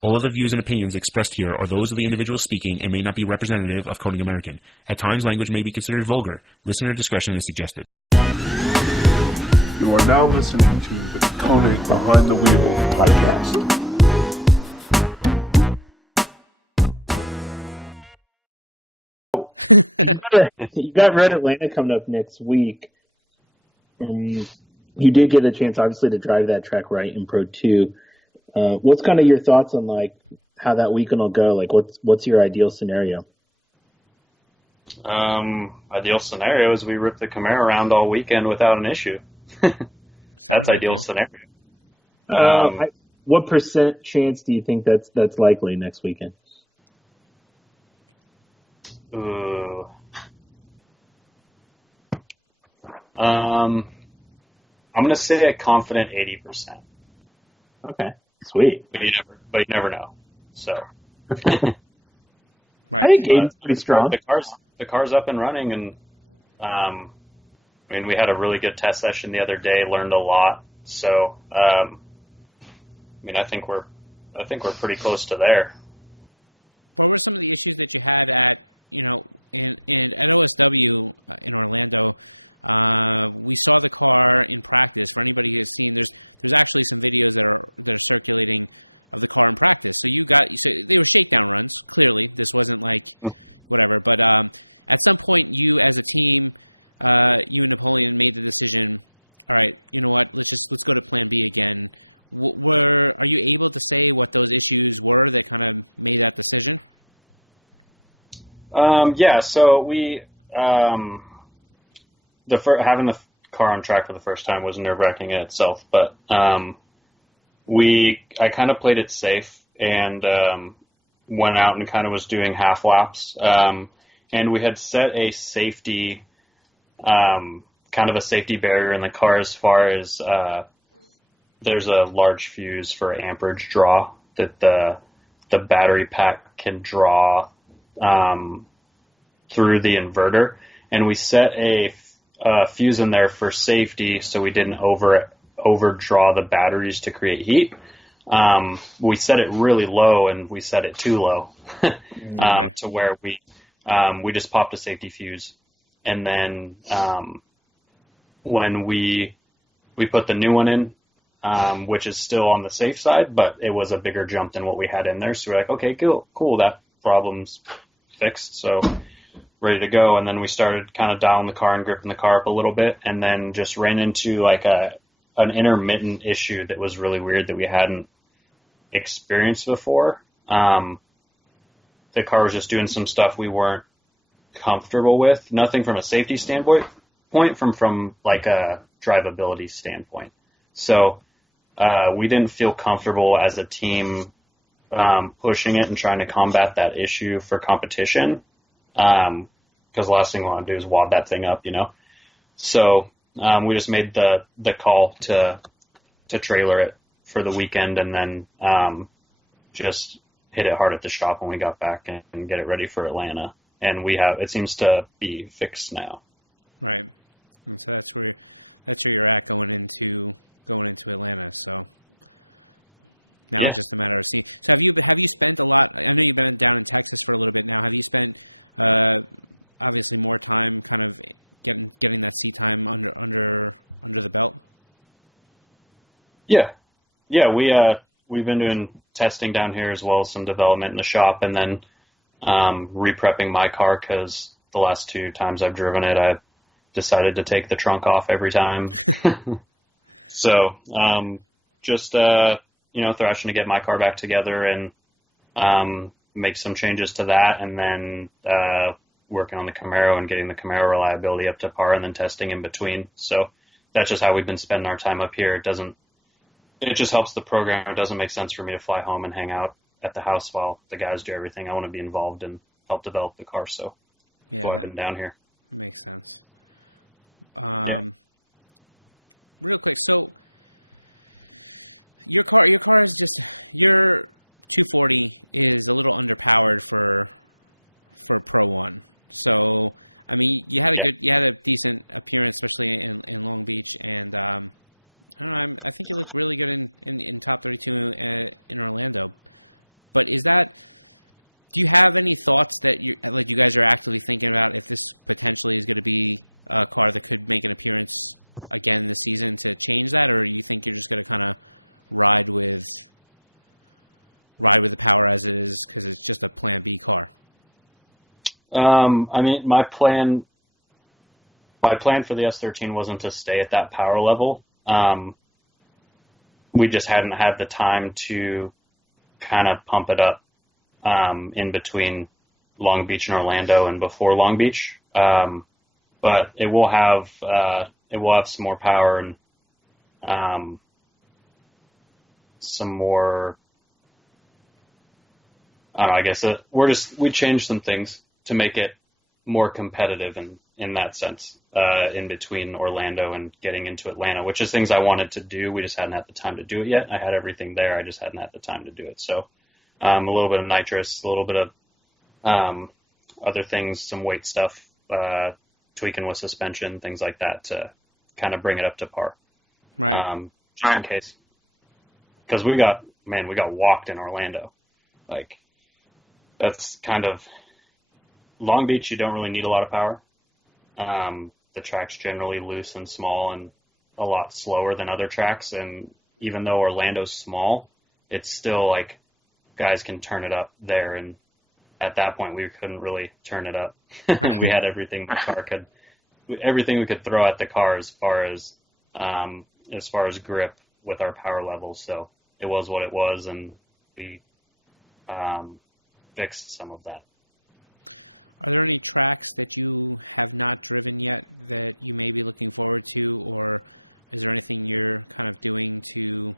All of the views and opinions expressed here are those of the individual speaking and may not be representative of Konig American. At times, language may be considered vulgar. Listener discretion is suggested. You are now listening to the Konig Behind the Wheel podcast. You got Red Atlanta coming up next week. You did get a chance, obviously, to drive that track right in Pro 2. What's kind of your thoughts on like how that weekend will go? Like, what's your ideal scenario? Ideal scenario is we rip the Camaro around all weekend without an issue. That's ideal scenario. What % chance do you think that's likely next weekend? I'm going to say a confident 80%. Okay, sweet. But you never know. So, right. I think 80's pretty strong. The car's up and running, and we had a really good test session the other day. Learned a lot. So, I think we're pretty close to there. What were some of the issues that you had at at OSW in Orlando? We saw the car in practice. For anybody who has seen, there's actually some videos that are circulating of the car in practice. So they were shakedown runs. Clearly, this wasn't like whatever. But at some point, you as a team, you and Napoleon made the decision. All right, you know what? Let's go to Plan B again. Are you able to say what those issues were that kind of made that decision? Yeah. So we. Having the car on track for the first time was nerve-wracking in itself, but I kind of played it safe and went out and kind of was doing half laps, and we had set a safety, kind of a safety barrier in the car as far as there's a large fuse for amperage draw that the battery pack can draw through the inverter, and we set a fuse in there for safety so we didn't overdraw the batteries to create heat. We set it really low and we set it too low to where we just popped a safety fuse. And then when we put the new one in, which is still on the safe side, but it was a bigger jump than what we had in there. So we're like, okay, cool, that problem's fixed. So ready to go, and then we started kind of dialing the car and gripping the car up a little bit, and then just ran into like an intermittent issue that was really weird that we hadn't experienced before. The car was just doing some stuff we weren't comfortable with. Nothing from a safety standpoint, from like a drivability standpoint. So we didn't feel comfortable as a team pushing it and trying to combat that issue for competition. Because the last thing we want to do is wad that thing up, So we just made the call to trailer it for the weekend, and then just hit it hard at the shop when we got back and get it ready for Atlanta. And it seems to be fixed now. Right, and so that's where you're at going into Atlanta. So. Now it's just a matter of seeing. So have you spent a lot? I know you've been down in Texas for a little bit now. Have you spent obviously more time kind of getting that seat time under the belt? Yeah. We've been doing testing down here as well as some development in the shop, and then re-prepping my car because the last 2 times I've driven it, I've decided to take the trunk off every time. So just thrashing to get my car back together and make some changes to that, and then working on the Camaro and getting the Camaro reliability up to par, and then testing in between. So that's just how we've been spending our time up here. It just helps the program. It doesn't make sense for me to fly home and hang out at the house while the guys do everything. I want to be involved and help develop the car, so that's why I've been down here. Makes sense. Real quick, so Your car is just, your 240 is a little underpowered for Pro 1. So, you had a decent appearance, especially in Long Beach, and I don't know, I think you looked really good in top 32 in Orlando. But do you have any thoughts that you guys are actively thinking about if this potentially is going to be a car that could make an appearance again this season to change that, or you think you're just going to kind of ride with the power as it is because it's just a Plan B car? I mean, my plan for the S13 wasn't to stay at that power level. We just hadn't had the time to kind of pump it up in between Long Beach and Orlando and before Long Beach. But it will have some more power and some more. I don't know, I guess we changed some things to make it more competitive in that sense, in between Orlando and getting into Atlanta, which is things I wanted to do. We just hadn't had the time to do it yet. I had everything there. I just hadn't had the time to do it. So a little bit of nitrous, a little bit of other things, some weight stuff, tweaking with suspension, things like that to kind of bring it up to par. Right. Just in case. Because we got walked in Orlando. Like, that's kind of... Long Beach, you don't really need a lot of power. The track's generally loose and small and a lot slower than other tracks. And even though Orlando's small, it's still like guys can turn it up there. And at that point, we couldn't really turn it up. We had everything everything we could throw at the car as far as grip with our power levels. So it was what it was, and we fixed some of that. Are there any tracks that you have not driven yet that you may be looking forward to, or is there anything you're kind of doing to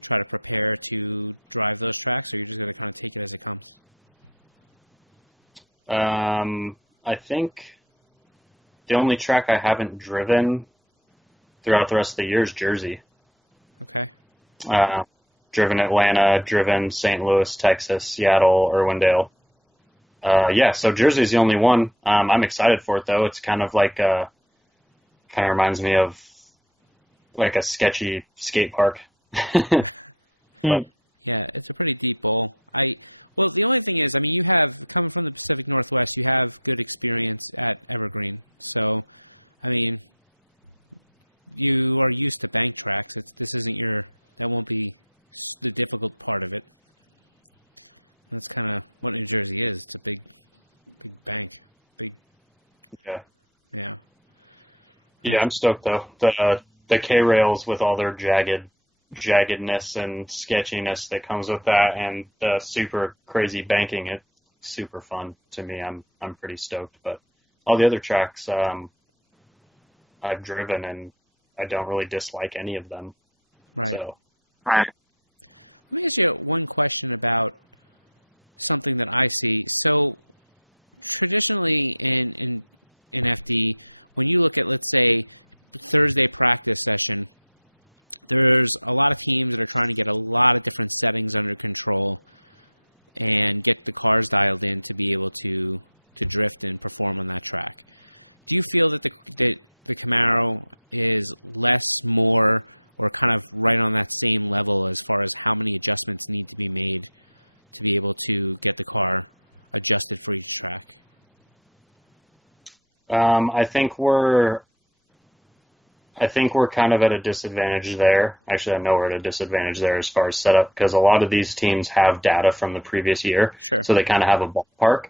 try to prepare to drive those tracks, or you're just going to kind of take it as it comes? I think the only track I haven't driven throughout the rest of the year is Jersey. Okay. Driven Atlanta, driven St. Louis, Texas, Seattle, Irwindale. So Jersey's the only one. I'm excited for it, though. It's kind of like kind of reminds me of like a sketchy skate park. Yeah, it's a pretty deep bowl. Well, the only thing is, I mean, you have, coming from the Pacific Northwest, you have good experience at Evergreen. So, I mean, you are used to bank tracks. That won't be the difficult part of it. That's kind of what New Jersey is. It's a big bank. Yeah. Yeah. Yeah, I'm stoked, though. The K-rails with all their jaggedness and sketchiness that comes with that, and the super crazy banking, it's super fun to me. I'm pretty stoked. But all the other tracks I've driven, and I don't really dislike any of them. Right. So. Let me ask you one question about something that I see. So traditionally in FD, when you look at, let's say, Thursday practice session, there's a lot of teams that are trying to get a lot of different settings under control and get the cars dialed in to be able to drift and perform on that track. Do you feel that the Camaro is less, more, or kind of right on that same level as far as how many adjustments need to be made to be able to get the car adjusted for each track? I think we're kind of at a disadvantage there. Actually, I know we're at a disadvantage there as far as setup, because a lot of these teams have data from the previous year. Sure. So they kind of have a ballpark.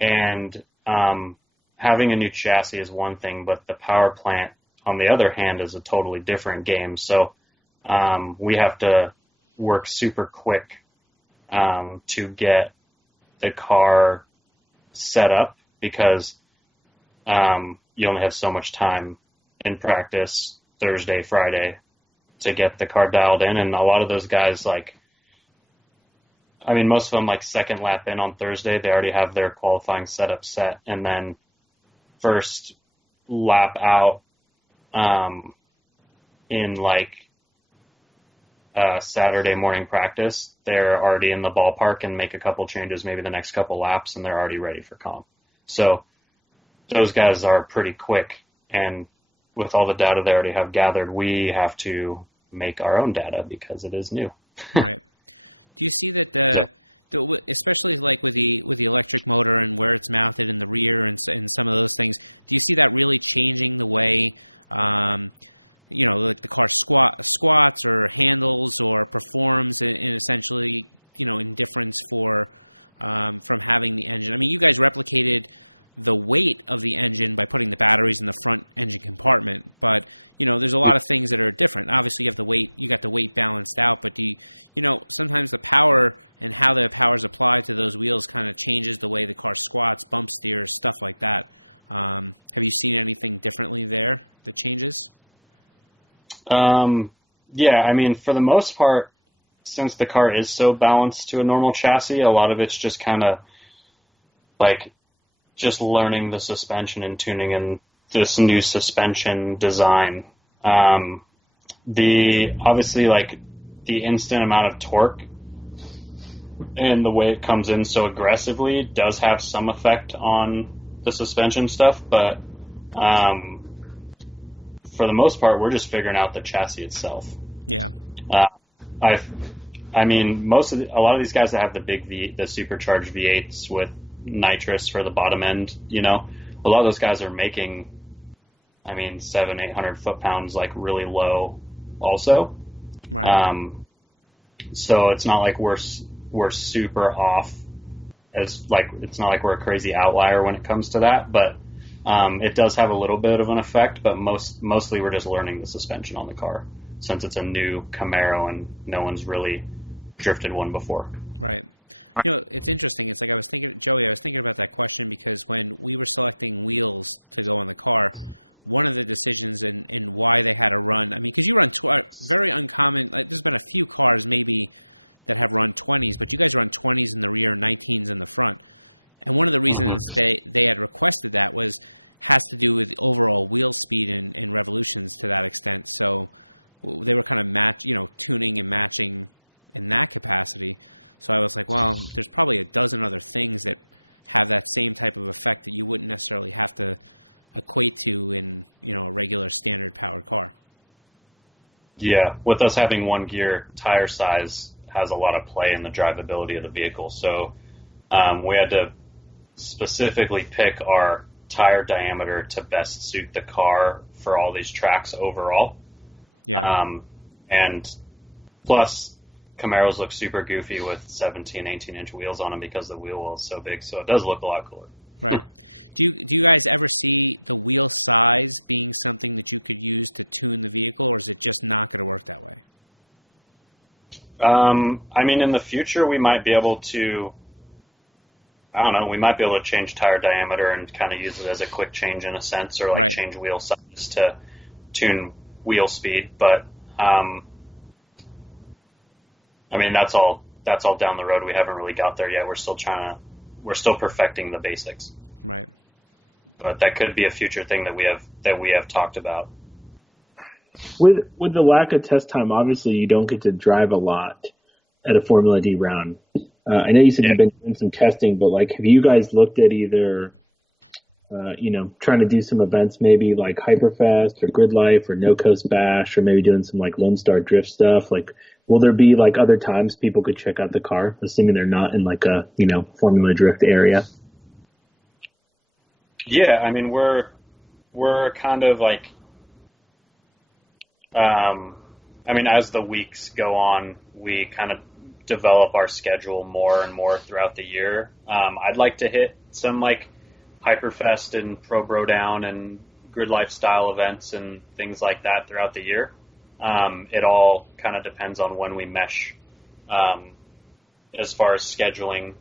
And having a new chassis is one thing, but the power plant, on the other hand, is a totally different game. So we have to work super quick to get the car set up, because you only have so much time in practice Thursday, Friday to get the car dialed in. And a lot of those guys, most of them, second lap in on Thursday, they already have their qualifying setup set. And then first lap out in Saturday morning practice, they're already in the ballpark and make a couple changes, maybe the next couple laps, and they're already ready for comp. So those guys are pretty quick, and with all the data they already have gathered, we have to make our own data because it is new. Right. Do you see that especially like with the electric motor and where it's mounted in the rear and some of those things, do you see that really changing the way, like the car squats or handles or performs in essentially, in difference from having the engine? I mean, you guys replicated the weight of the engine by putting the batteries in the front engine compartment, but there's a lot of things that are different. Obviously, you got the weight balanced out, but sometimes the power and how the power is applied to those wheels kind of changes the way the car squats, bump steers, stuff like that. Have you seen anything differently there that changes? Yeah, I mean, for the most part, since the car is so balanced to a normal chassis, a lot of it's just kind of like just learning the suspension and tuning in this new suspension design. Obviously like the instant amount of torque and the way it comes in so aggressively does have some effect on the suspension stuff, but for the most part, we're just figuring out the chassis itself. Yeah. I mean, a lot of these guys that have the supercharged V8s with nitrous for the bottom end, a lot of those guys are making, 700-800 foot-pounds, like really low also. Right. So it's not like we're super off it's not like we're a crazy outlier when it comes to that, but it does have a little bit of an effect, but mostly we're just learning the suspension on the car since it's a new Camaro and no one's really drifted one before. Right. It's interesting. It's like I was thinking about that question because when we were selecting wheels to go on the car, one of the decisions and why they had to run, because you run very uncommon, there's been a few cars maybe that have run 20s, but you guys run 20s in the rear, 19s in the front. And one of the reasons they had requested that has to do with overall wheel speed and revolutions to that extent. So they were kind of tuning and matching in that capacity. So I was like, well, there's probably a dozen other things that have that same type of effect that you wouldn't necessarily have to equate to in a regular standard powered car. Yeah, with us having one gear, tire size has a lot of play in the drivability of the vehicle. So we had to specifically pick our tire diameter to best suit the car for all these tracks overall. Yeah. And plus, Camaros look super goofy with 17, 18-inch wheels on them because the wheel well is so big, so it does look a lot cooler. Right. Do you guys ever see the wheel size being something that you could use to tune the vehicle, or is it just not going to work that way? In the future, we might be able to, we might be able to change tire diameter and kind of use it as a quick change in a sense, or change wheel size to tune wheel speed, but that's all down the road. We haven't really got there yet. We're still perfecting the basics. Right. But that could be a future thing that we have talked about. With the lack of test time, obviously you don't get to drive a lot at a Formula D round. I know you said you've been doing some testing, but have you guys looked at either, trying to do some events maybe like Hyperfest or Grid Life or No Coast Bash, or maybe doing some Lone Star Drift stuff? Will there be other times people could check out the car, assuming they're not in a Formula Drift area? Yeah, we're kind of as the weeks go on, we kind of develop our schedule more and more throughout the year. I'd like to hit some Hyperfest and Pro Bro Down and Grid Life style events and things like that throughout the year. It all kind of depends on when we mesh as far as scheduling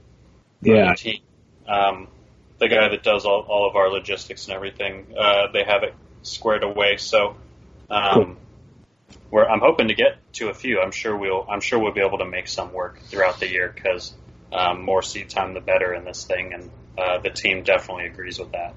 the team. The guy that does all of our logistics and everything, they have it squared away. So I'm hoping to get to a few. I'm sure we'll be able to make some work throughout the year because more seat time the better in this thing, and the team definitely agrees with that.